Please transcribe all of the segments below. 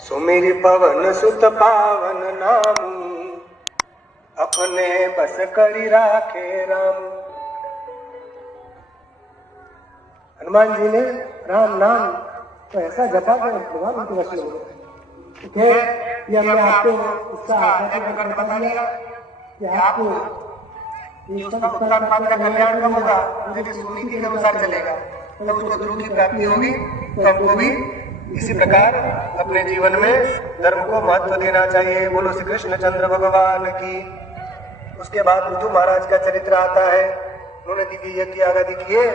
सुमिर पवन सुत पावन नाम, अपने बस करी राखे राम। हनुमान जी ने राम नाम तो ऐसा जपा कि भगवान उनके वश में हो गए। ये हमने आपको उसका आध्यात्मिक बता दिया कि आपको का कल्याण कब होगा, यदि सुनीति के अनुसार चलेगा तो उसको ध्रुव की प्राप्ति होगी। तो हमको भी इसी प्रकार अपने जीवन में धर्म को महत्व देना चाहिए। बोलो श्री कृष्ण चंद्र भगवान की। उसके बाद पृथु महाराज का चरित्र आता है। उन्होंने दिव्य यज्ञ आदि किए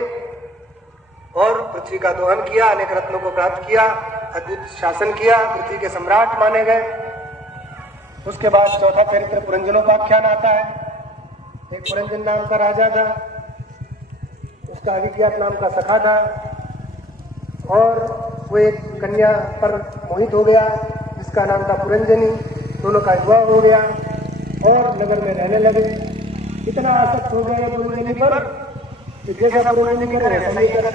और पृथ्वी का दोहन किया, अनेक रत्नों को प्राप्त किया, अद्भुत शासन किया, पृथ्वी के सम्राट माने गए। उसके बाद चौथा चरित्र पुरंजनोपाख्यान आता है। एक पुरंजन नाम का राजा था, उसका अविज्ञात नाम का सखा था और वो एक कन्या पर मोहित हो गया जिसका नाम था पुरंजनी। दोनों का विवाह हो गया और नगर में रहने लगे। इतना आसक्त हो गया पुरंजनी पर कि जैसा पुरंजनी करे ऐसा ही करे।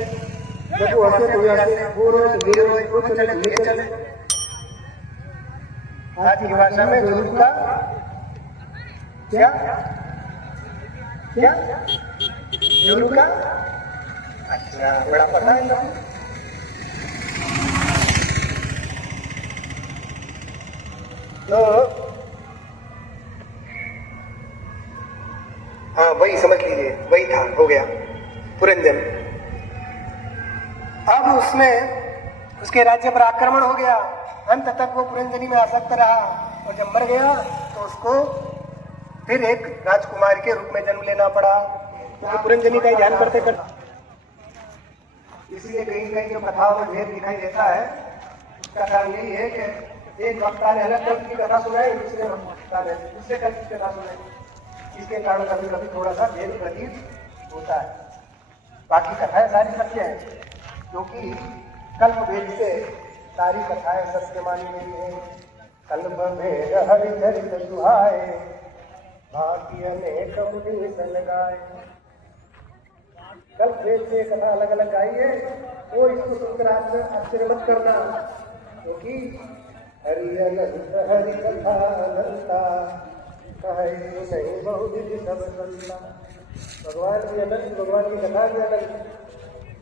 जब वो हंसे तो हंसे, वो रोए तो ये रोए, वो चले तो ये चले। आज की भाषा में जोरू का क्या क्या जोरू का, अच्छा बड़ा पता है ना। तो हाँ वही समझ लीजिए, वही था, हो गया पुरंजन। अब उसमें उसके राज्य पर आक्रमण हो गया। अंत तक वो पुरंजनी में आसक्त रहा और जब मर गया तो उसको फिर एक राजकुमार के रूप में जन्म लेना पड़ा, क्योंकि पुरंजनी का ध्यान करते करते। इसलिए कहीं कहीं जो कथाओं में भेद दिखाई देता है उसका कारण यही है कि एक वक्ता ने अलग कल्प की कथा सुनाई, दूसरे वक्ता ने दूसरे कल्प की कथा सुनाई। इसके कारण कभी कभी थोड़ा सा भेद प्रतीत होता है। बाकी कथाएं सारी सत्य है, क्योंकि कल्प भेद से सारी कथाएं सत्य मानी गई है। कल्प भेद हरिचरित सुहाए, बाकी अनेक मुनि सन गाए। कल्प भेद से कथा अलग अलग गाई है, वो इसको सुनकर आश्चर्य मत करना, क्योंकि हरि अनंत हरि कथा अनंता, कहे नहीं बहुविधि सब संता। भगवान की अनंत, भगवान की कथा भी अनंत।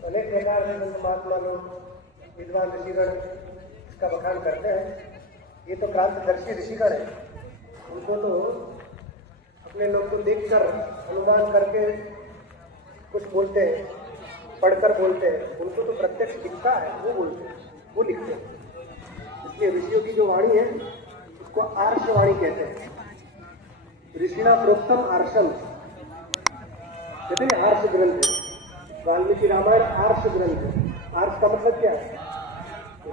अनेक प्रकार से संत महात्मा लोग, विद्वान ऋषिगण इसका बखान करते हैं। ये तो क्रांतिदर्शी ऋषिगण है, उनको तो अपने लोग को देखकर अनुमान करके कुछ बोलते हैं, पढ़कर बोलते हैं। उनको तो प्रत्यक्ष दिखता है, वो बोलते हैं, वो लिखते हैं। इसलिए ऋषियों की जो वाणी है उसको आर्ष वाणी कहते हैं। ऋषिणा प्रोक्तम आर्षम कहते हैं, आर्ष ग्रंथ। वाल्मीकि रामायण आर्ष ग्रंथ है। आर्ष का मतलब क्या है?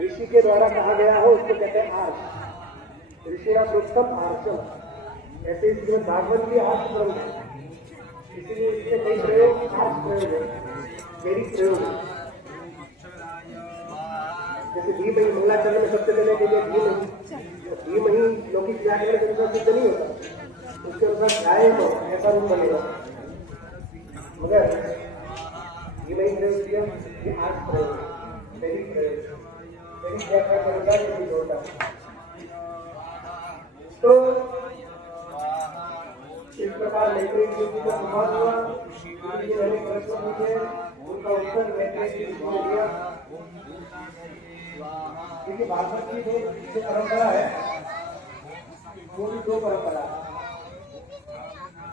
ऋषि के द्वारा कहा गया हो उसको कहते हैं आर्ष। ऋषिणा प्रोक्तम आर्षम। ऐसे इस ग्रंथ भागवत भी आर्ष ग्रंथ है, इसलिए इसके कई प्रयोग आर्ष प्रयोग है, मेरी प्रयोग है। जैसे धीमहि मंगलाचरण में सबसे पहले के लिए धीमहि लौकिक व्याकरण के अनुसार सिद्ध नहीं होता, उसके अनुसार ध्याय हो ऐसा रूप बनेगा। मगर धीमहि प्रयोग किया, ये आर्ष प्रयोग है, मेरी प्रयोग, मेरी व्याख्या के अनुसार ये होता है। तो इस प्रकार मैत्रेय जी का संवाद हुआ। मैंने प्रश्न पूछे, उनका उत्तर मैत्रेय जी ने दिया। देखिए भागवत की जो परंपरा है वो भी दो परंपरा है,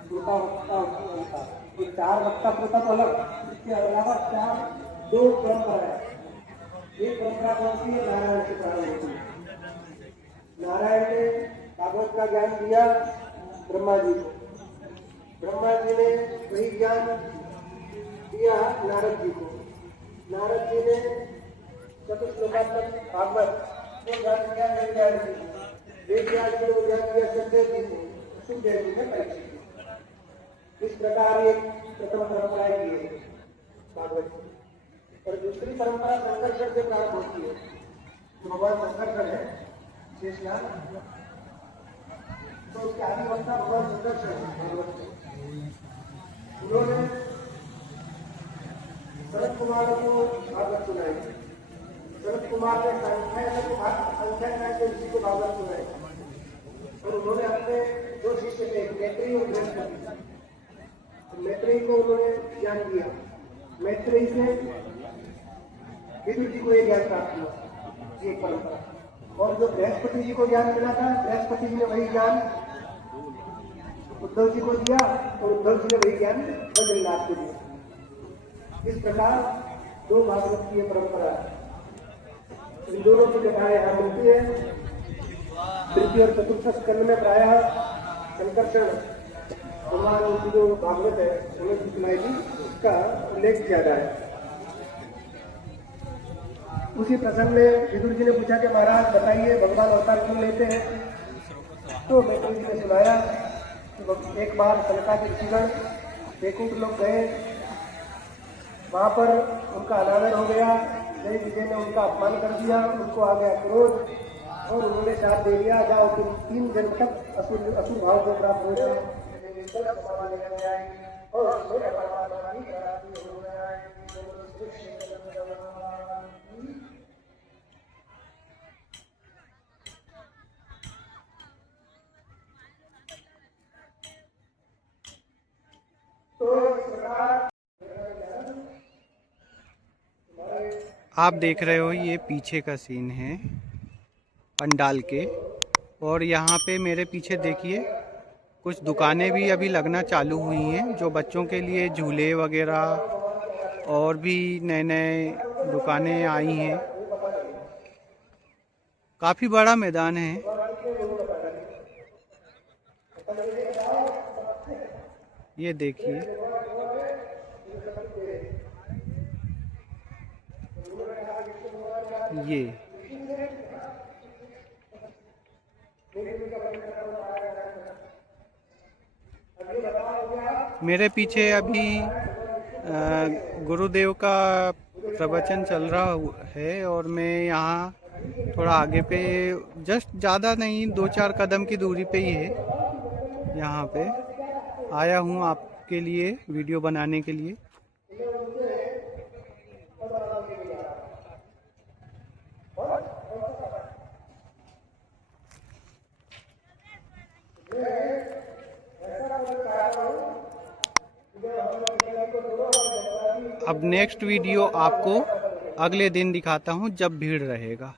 श्रोता वक्ता वक्ता। ये चार वक्ता श्रोता तो अलग, इसके अलावा दो परंपरा है। एक परंपरा कौन सी है? नारायण से प्रारंभ होती है। नारायण ने भागवत का ज्ञान दिया ब्रह्मा जी को, ब्रह्मा जी ने वही ज्ञान दिया नारद जी को, नारद जी ने चतुश्लोकात्मक भागवत वो ज्ञान दिया वेदव्यास जी को, वेदव्यास जी ने वो ज्ञान दिया सुखदेव जी को, सुखदेव जी ने परीक्षित को। इस प्रकार एक प्रथम परंपराएं की है भागवत की। और दूसरी परंपरा संकर्षण से प्रारंभ होती है। भगवान संकर्षण है शेषनाग, तो उसके आदि वक्ता भगवान संकर्षण है। उन्होंने शरद कुमार को भागवत सुनाई। शरद कुमार ने संख्या स्वागत हो रहे हैं। और उन्होंने अपने दो शिष्य थे, मैत्रेयी और बृहस्पति। मैत्रेयी को उन्होंने ज्ञान दिया। मैत्रेयी से विदुर जी को ये ज्ञान प्राप्त हुआ, ये परंपरा। और जो बृहस्पति जी को ज्ञान मिला था, बृहस्पति जी ने वही ज्ञान उद्धव जी को दिया और उद्धव जी ने वही ज्ञान बद्रीनाथ को दिया। इस प्रकार दो भागवत की परंपरा इन दोनों की कथाएं यहाँ मिलती है। तृतीय और चतुर्थ स्कंद में प्रायः संकर्षण भगवान की जो भागवत है उन्हें सुनाई थी, उसका उल्लेख ज्यादा है। उसी प्रसंग में विदुर जी ने पूछा कि महाराज बताइए भगवान अवतार क्यों लेते हैं। तो मैत्रेयी जी ने सुनाया कि एक बार सनकादि ऋषिगण वैकुंठ लोग गए, वहां पर उनका अनादर हो गया। जय विजय ने उनका अपमान कर दिया, उनको आ गया क्रोध और उन्होंने साथ दे दिया, जाओ तुम 3 जन्म तक असुर भाव को प्राप्त हो जाए आप देख रहे हो ये पीछे का सीन है पंडाल के। और यहाँ पे मेरे पीछे देखिए कुछ दुकानें भी अभी लगना चालू हुई हैं, जो बच्चों के लिए झूले वगैरह और भी नए नए दुकानें आई हैं। काफ़ी बड़ा मैदान है। ये देखिए, ये मेरे पीछे अभी गुरुदेव का प्रवचन चल रहा है और मैं यहाँ थोड़ा आगे पे, जस्ट ज़्यादा नहीं 2-4 कदम की दूरी पे ही है, यहाँ पे आया हूँ आपके लिए वीडियो बनाने के लिए। अब नेक्स्ट वीडियो आपको अगले दिन दिखाता हूँ जब भीड़ रहेगा।